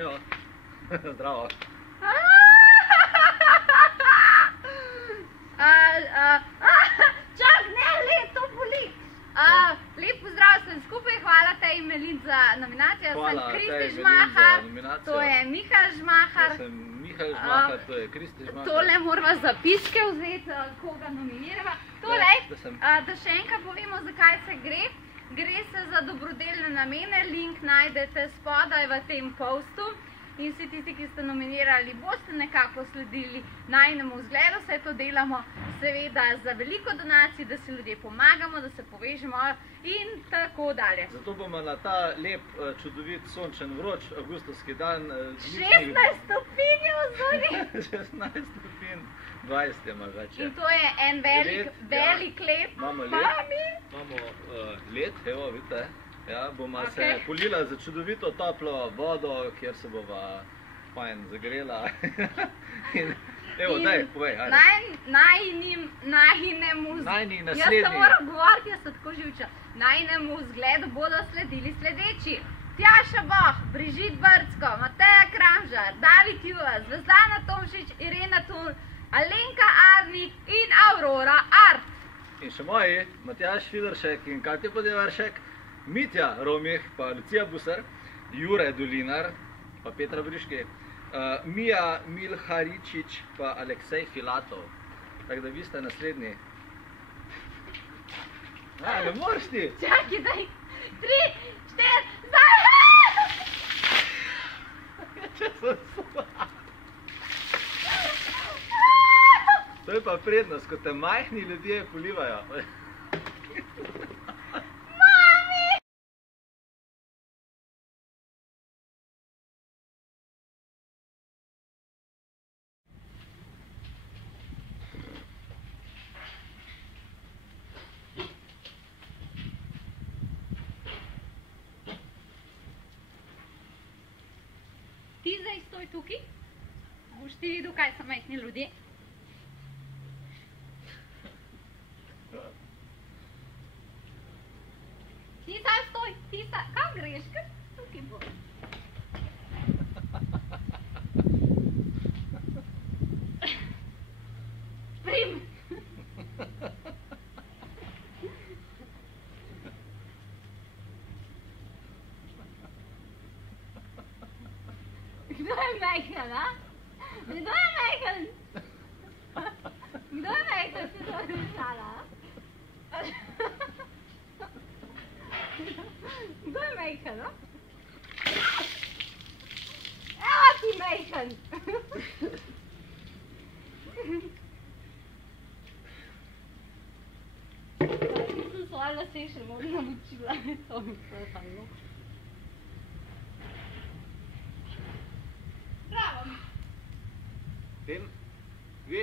Evo, zdravo. Čak, ne, to boli. Lep pozdrav, sem skupaj, hvala tej Melin za nominacijo. Hvala sem tej Kristi Melin Žmahar, za nominacijo. to je Miha Žmahar. To sem Miha Žmahar, to je Kristi Žmahar. Tole morava zapiske vzeti, koga nominirava. Tole, da še enkrat povemo, zakaj se gre. Gre se za dobrodelne namene, link najdete spodaj v tem postu. In vsi tisti, ki ste nominirali, boste nekako sledili najnemu vzgledu. Vse to delamo seveda za veliko donacij, da si ljudje pomagamo, da se povežemo in tako dalje. Zato bomo na ta lep, čudovit, sončen, vroč avgustovski dan... 16 stopinj je vzori! 16 stopinj, 20 je malo več. In to je en velik led. Imamo led, imamo led, evo, vidite. Ja, bomo se polila za čudovito toplo vodo, kjer se bova fajn zagrela. Evo, daj, povej, ajde. Najinemu vzgledu, jaz se moram govoriti, jaz sem tako živča. Najinemu vzgledu bodo sledili sledeči. Tjaša Boh, Brižit Brcko, Mateja Kramžar, David Juhas, Zvezdana Tomšič, Irena Tun, Alenka Arnik in Aurora Art. In še moji, Matjaž Fideršek in Katja Podjevaršek, Mitja Romih, pa Lucija Busar, Jure Dolinar, pa Petra Briški, Mija Milharičič, pa Aleksej Filatov. Tako da vi ste naslednji. Ne moreš ti! Čakaj, daj! 3, 4, zdaj! Če sem slab! To je pa prednost, ko te majhni ljudje polivajo. Ti zdaj stoj tukaj, boš ti videl, kaj so majhni ljudje. Ti sam stoj, ti sam, kam greš, kaj tukaj bo? Prim! Kdo je majhen, a? Kdo je majhen? Kdo je majhen, si to vprašala, a? Kdo je majhen, a? Evo ti majhen! Nisem svoje lase še bolj namočila, to mi vprašalo. Tem, vi?